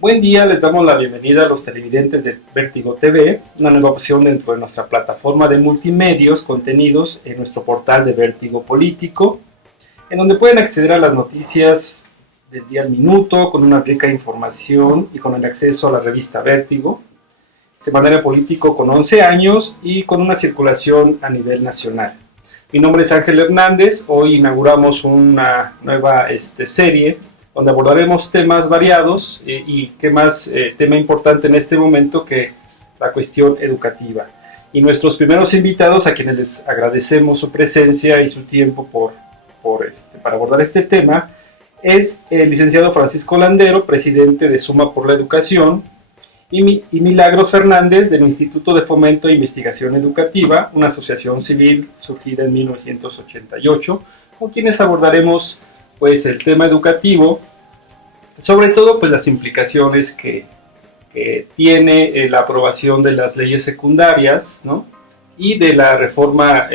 Buen día, les damos la bienvenida a los televidentes de Vértigo TV, una nueva opción dentro de nuestra plataforma de multimedios, contenidos en nuestro portal de Vértigo Político, en donde pueden acceder a las noticias del día al minuto, con una rica información y con el acceso a la revista Vértigo, semanario político con 11 años y con una circulación a nivel nacional. Mi nombre es Ángel Hernández, hoy inauguramos una nueva serie donde abordaremos temas variados y qué más tema importante en este momento que la cuestión educativa. Y nuestros primeros invitados, a quienes les agradecemos su presencia y su tiempo para abordar este tema, es el licenciado Francisco Landero, presidente de Suma por la Educación, y Milagros Fernández, del Instituto de Fomento e Investigación Educativa, una asociación civil surgida en 1988, con quienes abordaremos pues el tema educativo, sobre todo pues las implicaciones que tiene la aprobación de las leyes secundarias, ¿no? Y de la reforma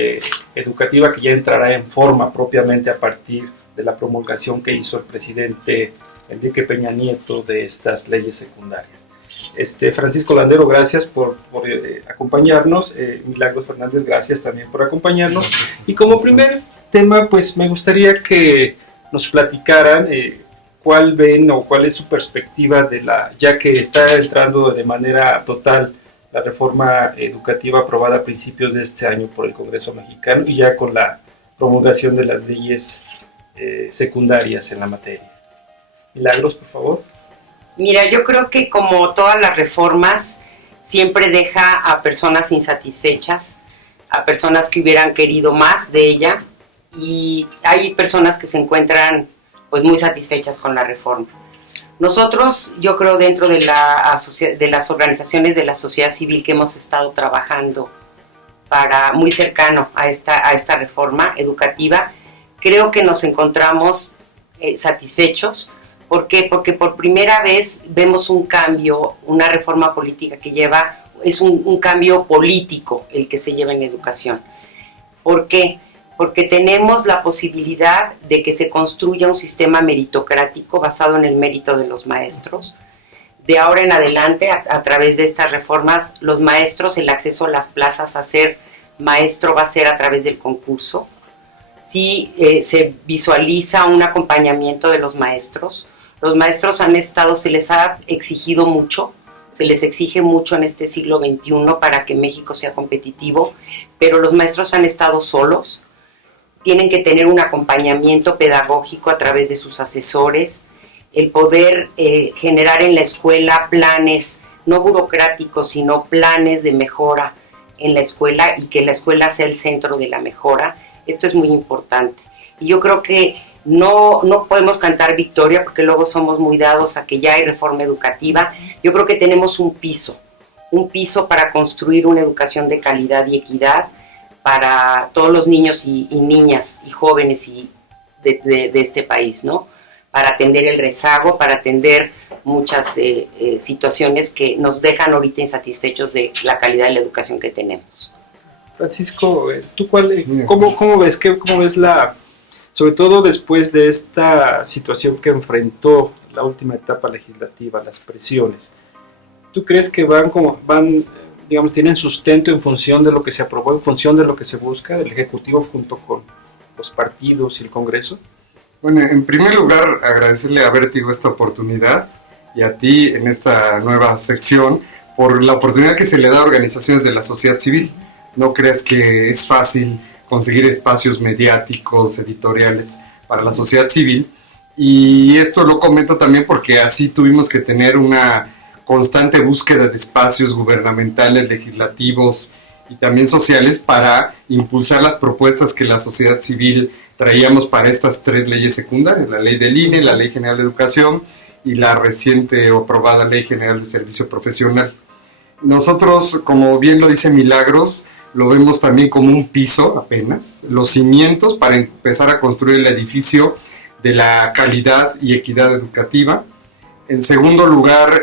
educativa que ya entrará en forma propiamente a partir de la promulgación que hizo el presidente Enrique Peña Nieto de estas leyes secundarias. Francisco Landero, gracias por acompañarnos. Milagros Fernández, gracias también por acompañarnos. Y como primer tema, pues me gustaría que nos platicaran cuál ven o cuál es su perspectiva ya que está entrando de manera total la reforma educativa aprobada a principios de este año por el Congreso mexicano y ya con la promulgación de las leyes secundarias en la materia. Milagros, por favor. Mira, yo creo que como todas las reformas, siempre deja a personas insatisfechas, a personas que hubieran querido más de ella, y hay personas que se encuentran pues muy satisfechas con la reforma. Nosotros, yo creo, dentro de las organizaciones de la sociedad civil que hemos estado trabajando muy cercano a esta reforma educativa, creo que nos encontramos satisfechos. ¿Por qué? Porque por primera vez vemos un cambio, una reforma política es un cambio político el que se lleva en educación. ¿Por qué? Porque tenemos la posibilidad de que se construya un sistema meritocrático basado en el mérito de los maestros. De ahora en adelante, a través de estas reformas, los maestros, el acceso a las plazas a ser maestro va a ser a través del concurso. Sí, se visualiza un acompañamiento de los maestros. Los maestros se les ha exigido mucho, se les exige mucho en este siglo XXI para que México sea competitivo, pero los maestros han estado solos, tienen que tener un acompañamiento pedagógico a través de sus asesores, el poder generar en la escuela planes, no burocráticos, sino planes de mejora en la escuela y que la escuela sea el centro de la mejora. Esto es muy importante. Y yo creo que no podemos cantar victoria porque luego somos muy dados a que ya hay reforma educativa. Yo creo que tenemos un piso para construir una educación de calidad y equidad para todos los niños y niñas y jóvenes de este país, ¿no? Para atender el rezago, para atender muchas situaciones que nos dejan ahorita insatisfechos de la calidad de la educación que tenemos. Francisco, ¿tú cómo ves sobre todo después de esta situación que enfrentó la última etapa legislativa, las presiones? ¿Tú crees que tienen sustento en función de lo que se aprobó, en función de lo que se busca del Ejecutivo junto con los partidos y el Congreso? Bueno, en primer lugar, agradecerle a Vértigo esta oportunidad y a ti en esta nueva sección por la oportunidad que se le da a organizaciones de la sociedad civil. No creas que es fácil conseguir espacios mediáticos, editoriales para la sociedad civil, y esto lo comento también porque así tuvimos que tener una constante búsqueda de espacios gubernamentales, legislativos y también sociales para impulsar las propuestas que la sociedad civil traíamos para estas tres leyes secundarias, la ley del INE, la Ley General de Educación y la reciente o aprobada Ley General de Servicio Profesional. Nosotros, como bien lo dice Milagros, lo vemos también como un piso apenas, los cimientos para empezar a construir el edificio de la calidad y equidad educativa. En segundo lugar,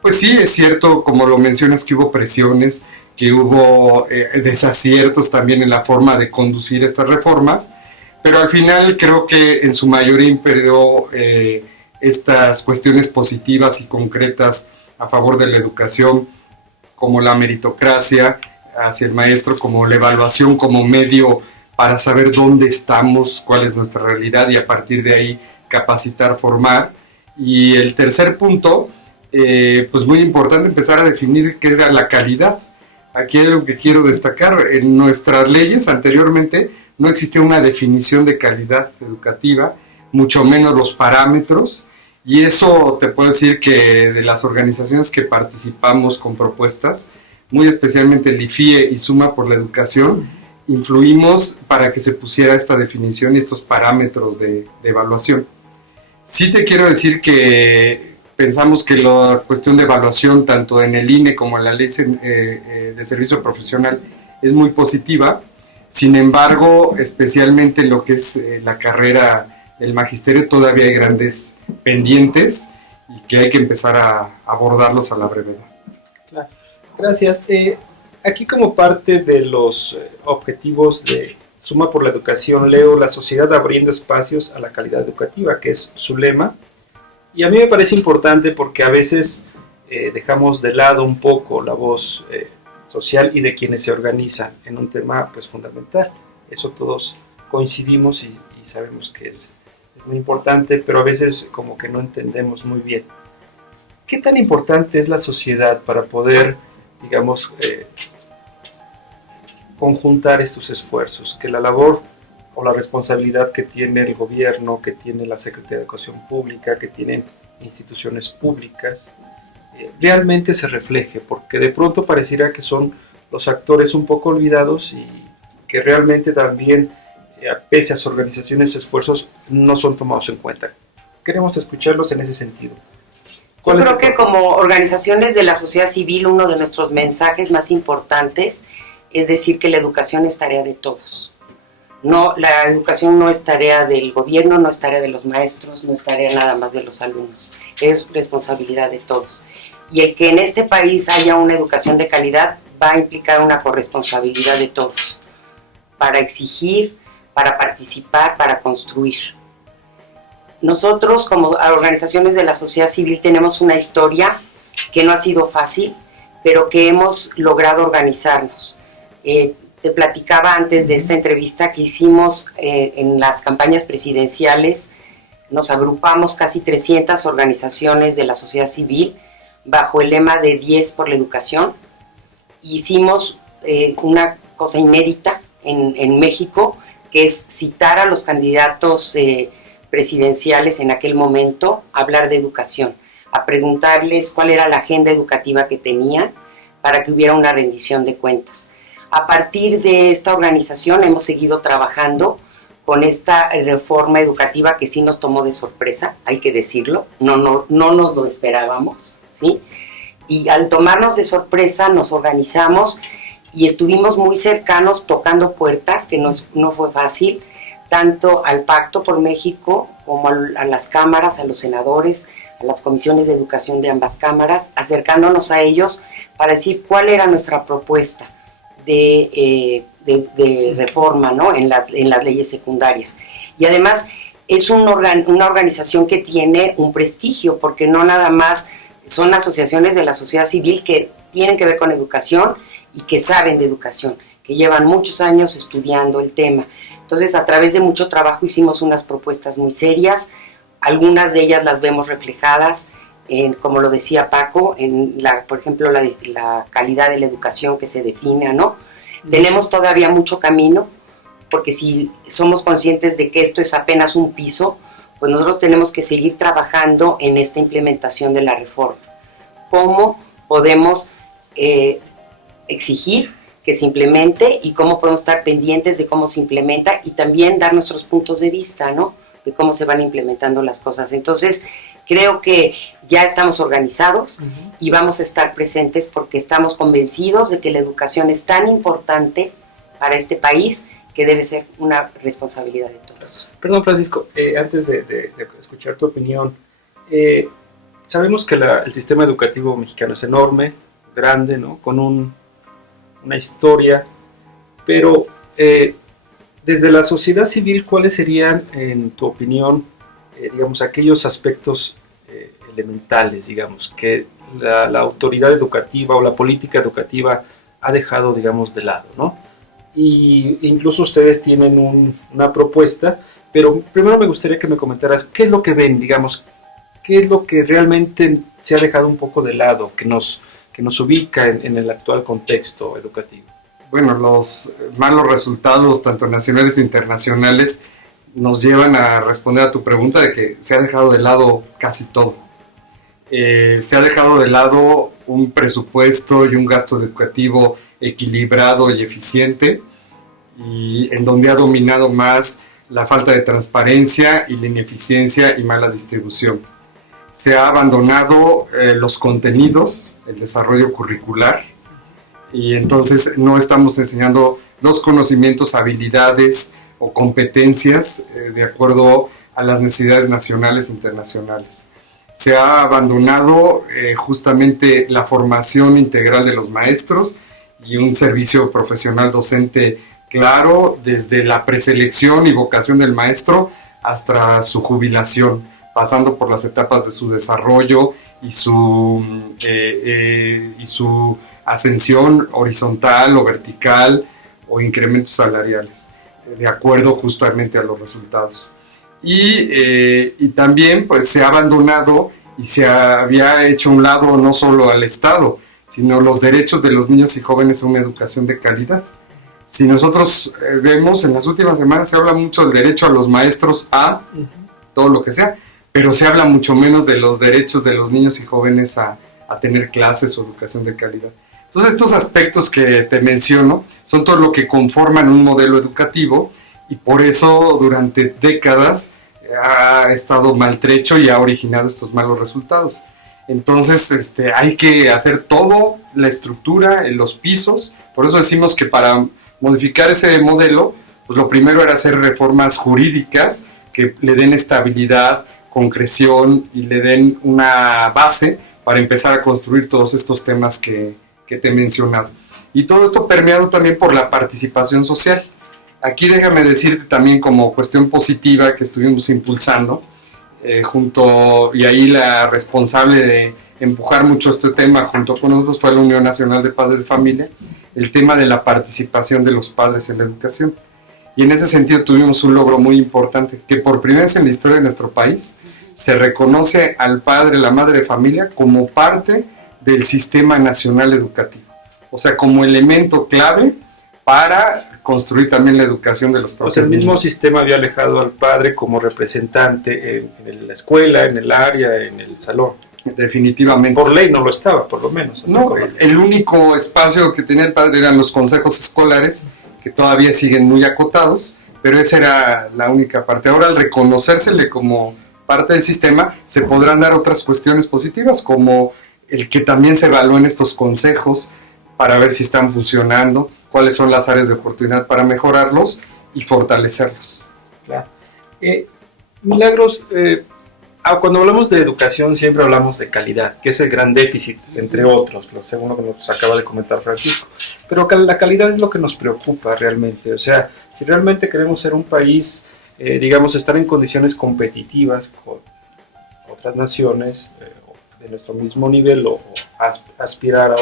pues sí, es cierto, como lo mencionas, que hubo presiones, que hubo desaciertos también en la forma de conducir estas reformas, pero al final creo que en su mayoría imperó estas cuestiones positivas y concretas a favor de la educación, como la meritocracia hacia el maestro, como la evaluación como medio para saber dónde estamos, cuál es nuestra realidad y a partir de ahí capacitar, formar. Y el tercer punto, pues muy importante, empezar a definir qué era la calidad. Aquí hay algo que quiero destacar. En nuestras leyes anteriormente no existía una definición de calidad educativa, mucho menos los parámetros, y eso te puedo decir que de las organizaciones que participamos con propuestas, muy especialmente el IFIE y Suma por la Educación, influimos para que se pusiera esta definición y estos parámetros de evaluación. Sí te quiero decir que pensamos que la cuestión de evaluación, tanto en el INE como en la Ley de Servicio Profesional, es muy positiva. Sin embargo, especialmente en lo que es la carrera del magisterio, todavía hay grandes pendientes y que hay que empezar a abordarlos a la brevedad. Claro. Gracias. Aquí como parte de los objetivos de Suma por la Educación, leo la sociedad abriendo espacios a la calidad educativa, que es su lema. Y a mí me parece importante porque a veces dejamos de lado un poco la voz social y de quienes se organizan en un tema pues fundamental. Eso todos coincidimos y sabemos que es muy importante, pero a veces como que no entendemos muy bien. ¿Qué tan importante es la sociedad para poder, digamos, conjuntar estos esfuerzos? Que la labor o la responsabilidad que tiene el gobierno, que tiene la Secretaría de Educación Pública, que tienen instituciones públicas, realmente se refleje, porque de pronto pareciera que son los actores un poco olvidados y que realmente también, pese a sus organizaciones, esfuerzos no son tomados en cuenta. Queremos escucharlos en ese sentido. Yo creo que como organizaciones de la sociedad civil, uno de nuestros mensajes más importantes es decir que la educación es tarea de todos. No, la educación no es tarea del gobierno, no es tarea de los maestros, no es tarea nada más de los alumnos, es responsabilidad de todos. Y el que en este país haya una educación de calidad va a implicar una corresponsabilidad de todos, para exigir, para participar, para construir. Nosotros como organizaciones de la sociedad civil tenemos una historia que no ha sido fácil, pero que hemos logrado organizarnos. Te platicaba antes de esta entrevista que hicimos en las campañas presidenciales, nos agrupamos casi 300 organizaciones de la sociedad civil bajo el lema de 10 por la educación. Hicimos una cosa inédita en México, que es citar a los candidatos presidenciales en aquel momento a hablar de educación, a preguntarles cuál era la agenda educativa que tenían para que hubiera una rendición de cuentas. A partir de esta organización hemos seguido trabajando con esta reforma educativa que sí nos tomó de sorpresa, hay que decirlo, no nos lo esperábamos, ¿sí? Y al tomarnos de sorpresa nos organizamos y estuvimos muy cercanos tocando puertas, que no fue fácil, tanto al Pacto por México como a las cámaras, a los senadores, a las comisiones de educación de ambas cámaras, acercándonos a ellos para decir cuál era nuestra propuesta de reforma, ¿no? en las leyes secundarias. Y además es una organización que tiene un prestigio, porque no nada más son asociaciones de la sociedad civil que tienen que ver con educación y que saben de educación, que llevan muchos años estudiando el tema. Entonces, a través de mucho trabajo hicimos unas propuestas muy serias, algunas de ellas las vemos reflejadas en, como lo decía Paco, por ejemplo, la calidad de la educación que se define, ¿no? Tenemos todavía mucho camino, porque si somos conscientes de que esto es apenas un piso, pues nosotros tenemos que seguir trabajando en esta implementación de la reforma. ¿Cómo podemos exigir que se implemente y cómo podemos estar pendientes de cómo se implementa y también dar nuestros puntos de vista, ¿no? De cómo se van implementando las cosas? Entonces, creo que ya estamos organizados y vamos a estar presentes porque estamos convencidos de que la educación es tan importante para este país que debe ser una responsabilidad de todos. Perdón, Francisco, antes de escuchar tu opinión, sabemos que el sistema educativo mexicano es enorme, grande, ¿no? Con una historia, pero desde la sociedad civil, ¿cuáles serían, en tu opinión, digamos, aquellos aspectos elementales, digamos, que la autoridad educativa o la política educativa ha dejado, digamos, de lado, ¿no? Y incluso ustedes tienen una propuesta, pero primero me gustaría que me comentaras qué es lo que ven, digamos, qué es lo que realmente se ha dejado un poco de lado, que nos ubica en el actual contexto educativo. Bueno, los malos resultados, tanto nacionales o internacionales, nos llevan a responder a tu pregunta de que se ha dejado de lado casi todo. Se ha dejado de lado un presupuesto y un gasto educativo equilibrado y eficiente, y en donde ha dominado más la falta de transparencia y la ineficiencia y mala distribución. Se ha abandonado los contenidos, el desarrollo curricular, y entonces no estamos enseñando los conocimientos, habilidades o competencias de acuerdo a las necesidades nacionales e internacionales. Se ha abandonado justamente la formación integral de los maestros y un servicio profesional docente claro desde la preselección y vocación del maestro hasta su jubilación, pasando por las etapas de su desarrollo y su ascensión horizontal o vertical o incrementos salariales, de acuerdo justamente a los resultados. Y también pues se ha abandonado y se había hecho a un lado no solo al Estado, sino los derechos de los niños y jóvenes a una educación de calidad. Si nosotros vemos, en las últimas semanas se habla mucho del derecho a los maestros a todo lo que sea, pero se habla mucho menos de los derechos de los niños y jóvenes a tener clases o educación de calidad. Entonces estos aspectos que te menciono son todo lo que conforman un modelo educativo, y por eso durante décadas ha estado maltrecho y ha originado estos malos resultados. Entonces hay que hacer todo, la estructura, los pisos. Por eso decimos que para modificar ese modelo, pues lo primero era hacer reformas jurídicas que le den estabilidad, concreción y le den una base para empezar a construir todos estos temas que te he mencionado. Y todo esto permeado también por la participación social. Aquí déjame decirte también como cuestión positiva que estuvimos impulsando, y ahí la responsable de empujar mucho este tema junto con nosotros fue la Unión Nacional de Padres de Familia, el tema de la participación de los padres en la educación. Y en ese sentido tuvimos un logro muy importante, que por primera vez en la historia de nuestro país se reconoce al padre, la madre de familia, como parte del sistema nacional educativo, o sea, como elemento clave para construir también la educación de los propios niños. El mismo sistema había alejado al padre como representante en la escuela, en el área, en el salón. Definitivamente. Por ley no lo estaba, por lo menos. No, el único espacio que tenía el padre eran los consejos escolares, que todavía siguen muy acotados, pero esa era la única parte. Ahora, al reconocérsele como parte del sistema, se podrán dar otras cuestiones positivas, como el que también se evalúen estos consejos para ver si están funcionando, cuáles son las áreas de oportunidad para mejorarlos y fortalecerlos. Claro. Milagros, cuando hablamos de educación siempre hablamos de calidad, que es el gran déficit, entre otros, lo segundo que nos acaba de comentar Francisco. Pero la calidad es lo que nos preocupa realmente. O sea, si realmente queremos ser un país, digamos, estar en condiciones competitivas con otras naciones de nuestro mismo nivel o aspirar a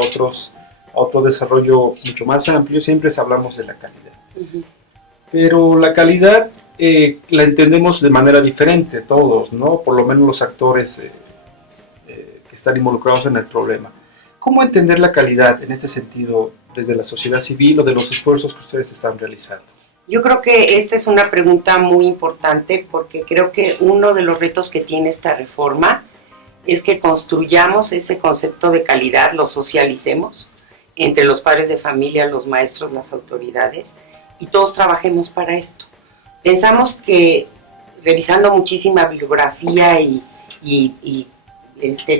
otro desarrollo mucho más amplio, siempre hablamos de la calidad. Uh-huh. Pero la calidad la entendemos de manera diferente todos, ¿no? Por lo menos los actores que están involucrados en el problema. ¿Cómo entender la calidad en este sentido desde la sociedad civil o de los esfuerzos que ustedes están realizando? Yo creo que esta es una pregunta muy importante, porque creo que uno de los retos que tiene esta reforma es que construyamos ese concepto de calidad, lo socialicemos entre los padres de familia, los maestros, las autoridades, y todos trabajemos para esto. Pensamos que, revisando muchísima bibliografía y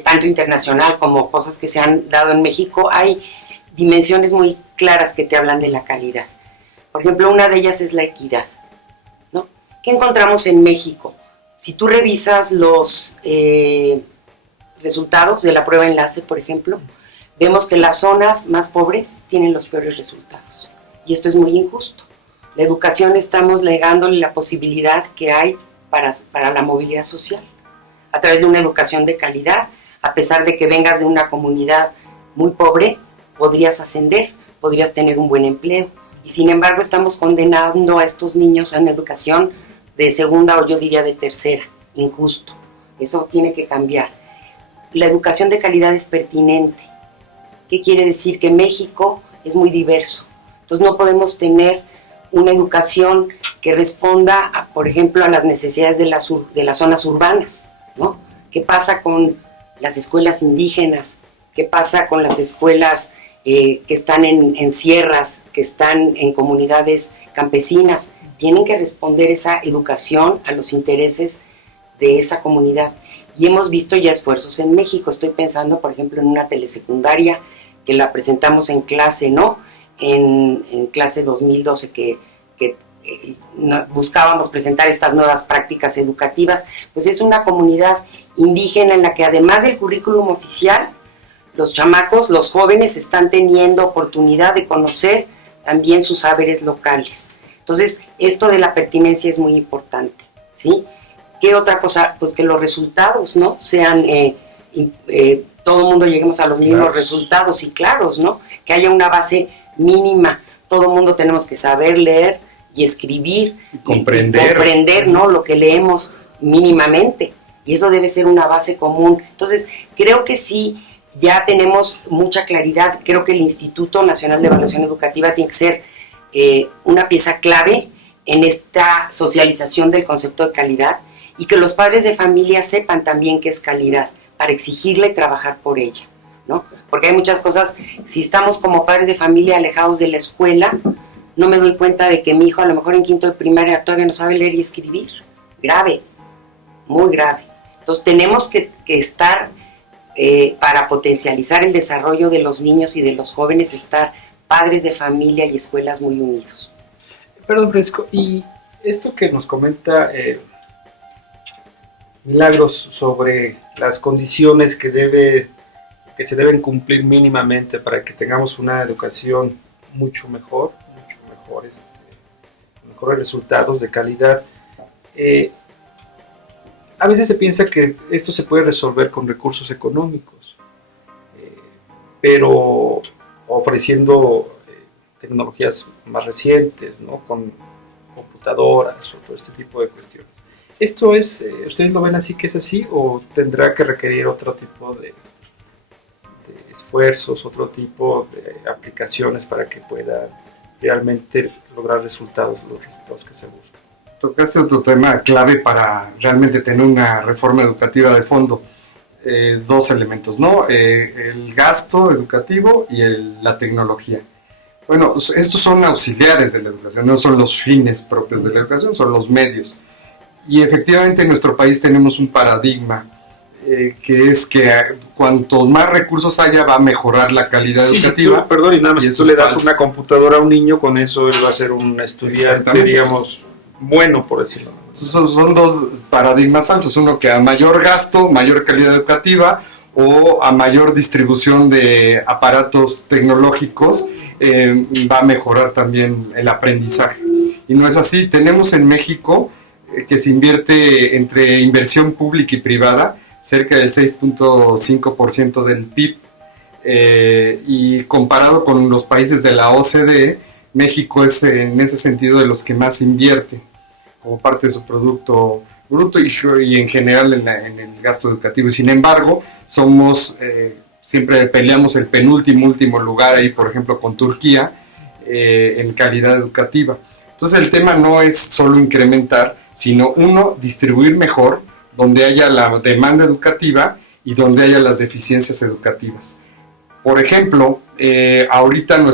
tanto internacional como cosas que se han dado en México, hay dimensiones muy claras que te hablan de la calidad. Por ejemplo, una de ellas es la equidad, ¿no? ¿Qué encontramos en México? Si tú revisas los resultados de la prueba enlace, por ejemplo, vemos que las zonas más pobres tienen los peores resultados. Y esto es muy injusto. La educación estamos negándole la posibilidad que hay para la movilidad social. A través de una educación de calidad, a pesar de que vengas de una comunidad muy pobre, podrías ascender, podrías tener un buen empleo. Y sin embargo estamos condenando a estos niños a una educación de segunda o yo diría de tercera, injusto. Eso tiene que cambiar. La educación de calidad es pertinente. ¿Qué quiere decir? Que México es muy diverso. Entonces no podemos tener una educación que responda, por ejemplo, a las necesidades de las zonas urbanas, ¿no? ¿Qué pasa con las escuelas indígenas? ¿Qué pasa con las escuelas que están en sierras, que están en comunidades campesinas? Tienen que responder esa educación a los intereses de esa comunidad. Y hemos visto ya esfuerzos en México. Estoy pensando, por ejemplo, en una telesecundaria que la presentamos en clase, ¿no? En clase 2012 que buscábamos presentar estas nuevas prácticas educativas. Pues es una comunidad indígena en la que además del currículum oficial, los chamacos, los jóvenes están teniendo oportunidad de conocer también sus saberes locales. Entonces, esto de la pertinencia es muy importante, ¿sí? ¿Qué otra cosa? Pues que los resultados, ¿no? Sean, todo el mundo lleguemos a los mismos resultados y claros, ¿no? Que haya una base mínima. Todo el mundo tenemos que saber leer y escribir, comprender, ¿no? Lo que leemos mínimamente. Y eso debe ser una base común. Entonces, creo que sí, ya tenemos mucha claridad. Creo que el Instituto Nacional de Evaluación Educativa tiene que ser una pieza clave en esta socialización del concepto de calidad y que los padres de familia sepan también qué es calidad para exigirle trabajar por ella, ¿no? Porque hay muchas cosas, si estamos como padres de familia alejados de la escuela, no me doy cuenta de que mi hijo a lo mejor en quinto de primaria todavía no sabe leer y escribir. Grave, muy grave. Entonces tenemos que estar, para potencializar el desarrollo de los niños y de los jóvenes, estar padres de familia y escuelas muy unidos. Perdón, Francisco, y esto que nos comenta Milagros sobre las condiciones que se deben cumplir mínimamente para que tengamos una educación mucho mejor, mejores resultados de calidad. A veces se piensa que esto se puede resolver con recursos económicos, pero ofreciendo tecnologías más recientes, ¿no? Con computadoras o todo este tipo de cuestiones. ¿Esto es, ustedes lo ven así que es así o tendrá que requerir otro tipo de esfuerzos, otro tipo de aplicaciones para que pueda realmente lograr los resultados que se buscan? Tocaste otro tema clave para realmente tener una reforma educativa de fondo. Dos elementos, ¿no? El gasto educativo y la tecnología. Bueno, estos son auxiliares de la educación, no son los fines propios de la educación, son los medios. Y efectivamente en nuestro país tenemos un paradigma que es que cuanto más recursos haya va a mejorar la calidad educativa. Perdón, y nada más, si tú le das una computadora a un niño, con eso él va a ser un estudiante, digamos, bueno, por decirlo. Son dos paradigmas falsos, uno que a mayor gasto, mayor calidad educativa, o a mayor distribución de aparatos tecnológicos va a mejorar también el aprendizaje. Y no es así. Tenemos en México que se invierte entre inversión pública y privada cerca del 6.5% del PIB, y comparado con los países de la OCDE, México es en ese sentido de los que más invierte como parte de su producto bruto y en general en el gasto educativo. Sin embargo, siempre peleamos el último lugar ahí, por ejemplo, con Turquía, en calidad educativa. Entonces el tema no es solo incrementar, sino distribuir mejor donde haya la demanda educativa y donde haya las deficiencias educativas. Por ejemplo, ahorita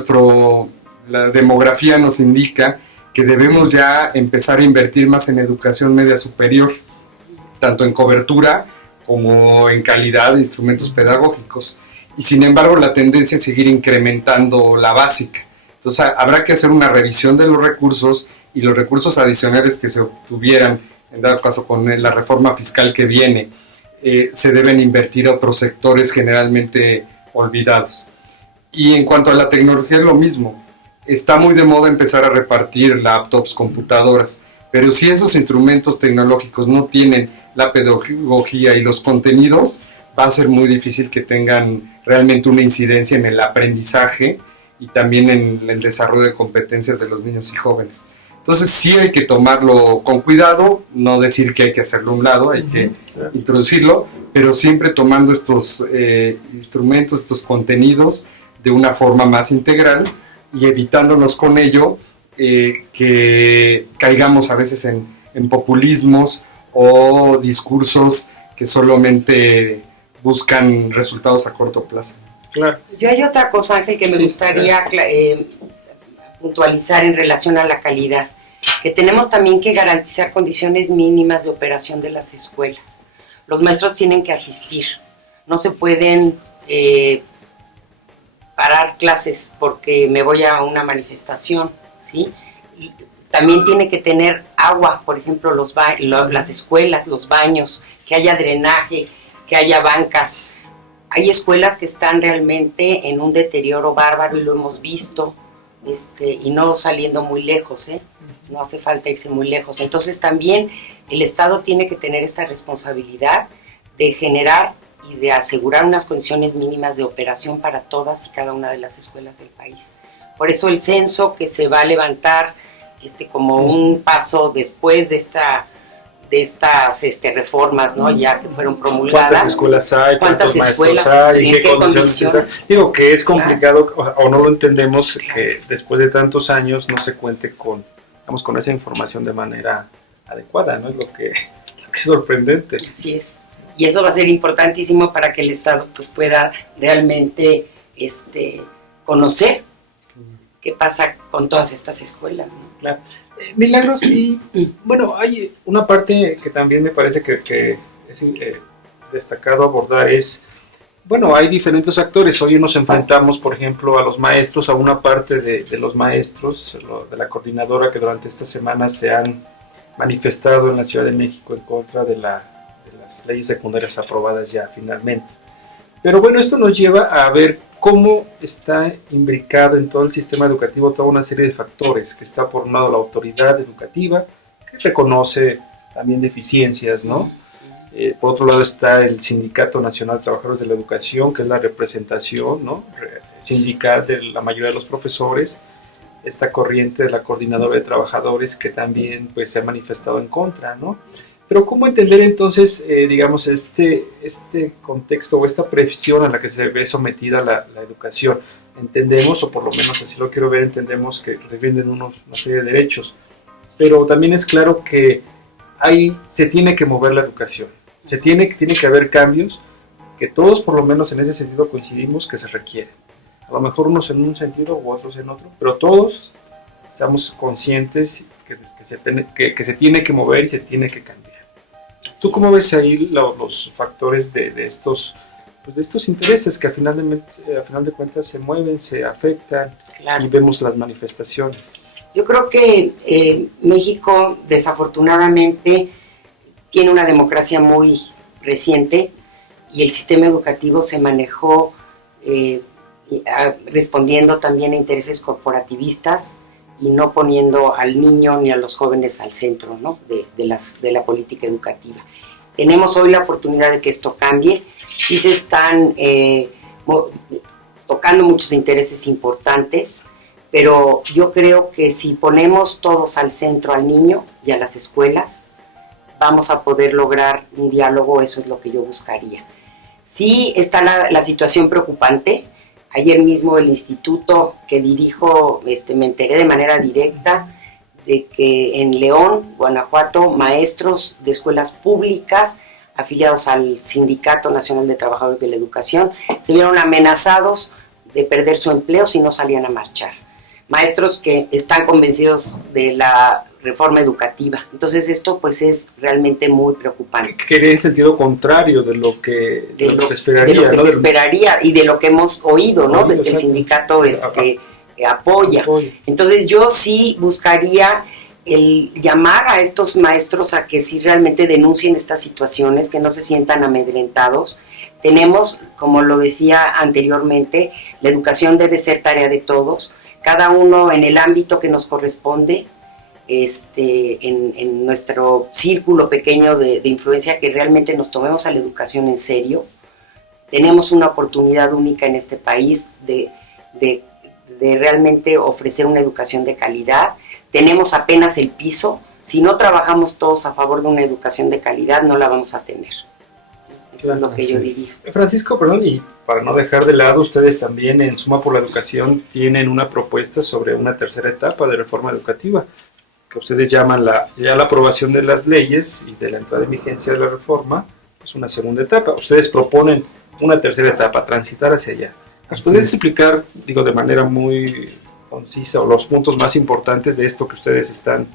la demografía nos indica que debemos ya empezar a invertir más en educación media superior, tanto en cobertura como en calidad de instrumentos pedagógicos. Y sin embargo, la tendencia es seguir incrementando la básica. Entonces, habrá que hacer una revisión de los recursos y los recursos adicionales que se obtuvieran, en dado caso con la reforma fiscal que viene, se deben invertir a otros sectores generalmente olvidados. Y en cuanto a la tecnología es lo mismo. Está muy de moda empezar a repartir laptops, computadoras, pero si esos instrumentos tecnológicos no tienen la pedagogía y los contenidos, va a ser muy difícil que tengan realmente una incidencia en el aprendizaje y también en el desarrollo de competencias de los niños y jóvenes. Entonces sí hay que tomarlo con cuidado, no decir que hay que hacerlo a un lado, hay que introducirlo, pero siempre tomando estos instrumentos, estos contenidos de una forma más integral y evitándonos con ello que caigamos a veces en populismos o discursos que solamente buscan resultados a corto plazo. Claro. Yo hay otra cosa, Ángel, que me gustaría puntualizar en relación a la calidad, que tenemos también que garantizar condiciones mínimas de operación de las escuelas. Los maestros tienen que asistir, no se pueden parar clases porque me voy a una manifestación, ¿sí? También tiene que tener agua, por ejemplo, las escuelas, los baños, que haya drenaje, que haya bancas. Hay escuelas que están realmente en un deterioro bárbaro y lo hemos visto, y no saliendo muy lejos, no hace falta irse muy lejos. Entonces también el Estado tiene que tener esta responsabilidad de generar y de asegurar unas condiciones mínimas de operación para todas y cada una de las escuelas del país. Por eso el censo que se va a levantar como un paso después de estas reformas, ¿no? Ya que fueron promulgadas. ¿Cuántas escuelas hay? ¿Cuántas escuelas hay? ¿En qué condiciones? Digo que es complicado, o no lo entendemos, que después de tantos años no se cuente con esa información de manera adecuada, ¿no? Es lo que es sorprendente. Así es. Y eso va a ser importantísimo para que el Estado pues pueda realmente conocer qué pasa con todas estas escuelas, ¿no? Claro. Milagros, y bueno, hay una parte que también me parece que es destacado abordar, es, bueno, hay diferentes actores. Hoy nos enfrentamos, por ejemplo, a los maestros, a una parte de los maestros, de la coordinadora que durante esta semana se han manifestado en la Ciudad de México en contra de las leyes secundarias aprobadas ya finalmente. Pero bueno, esto nos lleva a ver cómo está imbricado en todo el sistema educativo toda una serie de factores, que está por un lado la autoridad educativa, que reconoce también deficiencias, ¿no? Por otro lado está el Sindicato Nacional de Trabajadores de la Educación, que es la representación, ¿no?, sindical de la mayoría de los profesores, esta corriente de la Coordinadora de Trabajadores, que también pues, se ha manifestado en contra, ¿no? Pero ¿cómo entender entonces, digamos, este contexto o esta presión a la que se ve sometida la educación? Entendemos, o por lo menos así lo quiero ver, entendemos que rinden una serie de derechos, pero también es claro que se tiene que mover la educación, tiene que haber cambios que todos por lo menos en ese sentido coincidimos que se requieren. A lo mejor unos en un sentido u otros en otro, pero todos estamos conscientes que se tiene que mover y se tiene que cambiar. ¿Tú cómo ves ahí los factores de estos intereses que a final de cuentas se mueven, se afectan, claro, y vemos las manifestaciones? Yo creo que México desafortunadamente tiene una democracia muy reciente y el sistema educativo se manejó respondiendo también a intereses corporativistas y no poniendo al niño ni a los jóvenes al centro, ¿no?, de la política educativa. Tenemos hoy la oportunidad de que esto cambie. Sí se están tocando muchos intereses importantes, pero yo creo que si ponemos todos al centro al niño y a las escuelas, vamos a poder lograr un diálogo. Eso es lo que yo buscaría. Sí está la situación preocupante. Ayer mismo el instituto que dirijo, me enteré de manera directa de que en León, Guanajuato, maestros de escuelas públicas afiliados al Sindicato Nacional de Trabajadores de la Educación se vieron amenazados de perder su empleo si no salían a marchar. Maestros que están convencidos de la reforma educativa. Entonces esto pues es realmente muy preocupante. Que en sentido contrario de lo que se esperaría. De lo que, ¿no?, se esperaría y de lo que hemos oído, ¿no?, de que el sindicato apoya. Entonces yo sí buscaría el llamar a estos maestros a que sí realmente denuncien estas situaciones, que no se sientan amedrentados. Tenemos, como lo decía anteriormente, la educación debe ser tarea de todos, cada uno en el ámbito que nos corresponde, en nuestro círculo pequeño de influencia, que realmente nos tomemos a la educación en serio. Tenemos una oportunidad única en este país de realmente ofrecer una educación de calidad. Tenemos apenas el piso. Si no trabajamos todos a favor de una educación de calidad, no la vamos a tener. Eso es lo que yo diría. Francisco, perdón, y para no dejar de lado, ustedes también en Suma por la Educación tienen una propuesta sobre una tercera etapa de reforma educativa, que ustedes llaman ya la aprobación de las leyes y de la entrada en vigencia de la reforma, pues una segunda etapa. Ustedes proponen una tercera etapa, transitar hacia allá. ¿Nos puedes explicar, de manera muy concisa, o los puntos más importantes de esto que ustedes están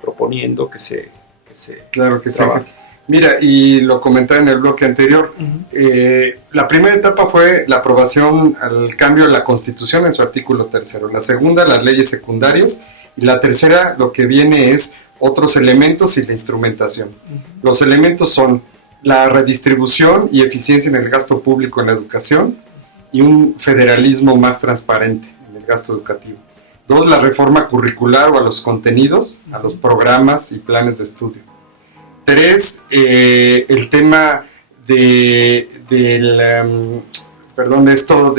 proponiendo que se Claro que sí. trabaje? Mira, y lo comentaba en el bloque anterior, la primera etapa fue la aprobación al cambio de la Constitución en su artículo 3, la segunda, las leyes secundarias, y la tercera, lo que viene es otros elementos y la instrumentación. Los elementos son la redistribución y eficiencia en el gasto público en la educación y un federalismo más transparente en el gasto educativo. 2, la reforma curricular o a los contenidos, a los programas y planes de estudio. 3, el tema de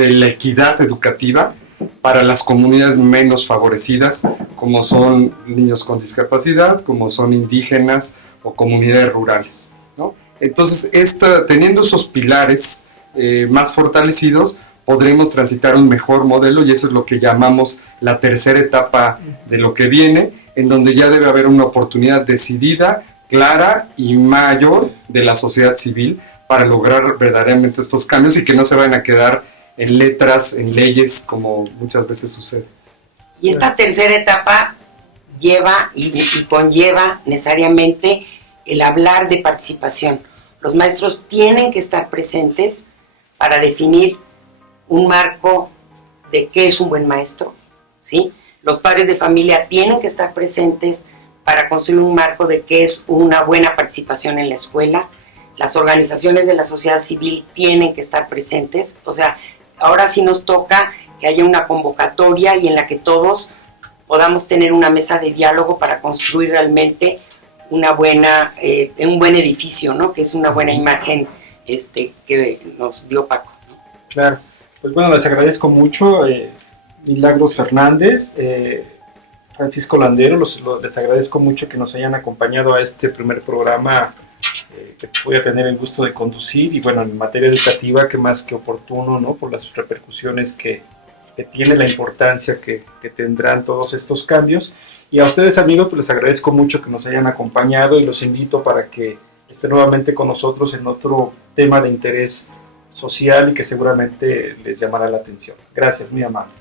la equidad educativa para las comunidades menos favorecidas, como son niños con discapacidad, como son indígenas o comunidades rurales, ¿no? Entonces, teniendo esos pilares más fortalecidos, podremos transitar un mejor modelo, y eso es lo que llamamos la tercera etapa de lo que viene, en donde ya debe haber una oportunidad decidida, clara y mayor de la sociedad civil para lograr verdaderamente estos cambios y que no se vayan a quedar en letras, en leyes, como muchas veces sucede. Y esta tercera etapa lleva y conlleva necesariamente el hablar de participación. Los maestros tienen que estar presentes para definir un marco de qué es un buen maestro, ¿sí? Los padres de familia tienen que estar presentes para construir un marco de qué es una buena participación en la escuela. Las organizaciones de la sociedad civil tienen que estar presentes. O sea, ahora sí nos toca que haya una convocatoria y en la que todos podamos tener una mesa de diálogo para construir realmente un buen edificio, ¿no? Que es una buena imagen que nos dio Paco, ¿no? Claro. Pues bueno, les agradezco mucho, Milagros Fernández, Francisco Landero, les agradezco mucho que nos hayan acompañado a este primer programa que voy a tener el gusto de conducir, y bueno, en materia educativa, que más que oportuno, ¿no? Por las repercusiones que tiene, la importancia que tendrán todos estos cambios. Y a ustedes, amigos, pues les agradezco mucho que nos hayan acompañado, y los invito para que estén nuevamente con nosotros en otro tema de interés social y que seguramente les llamará la atención. Gracias, muy amables.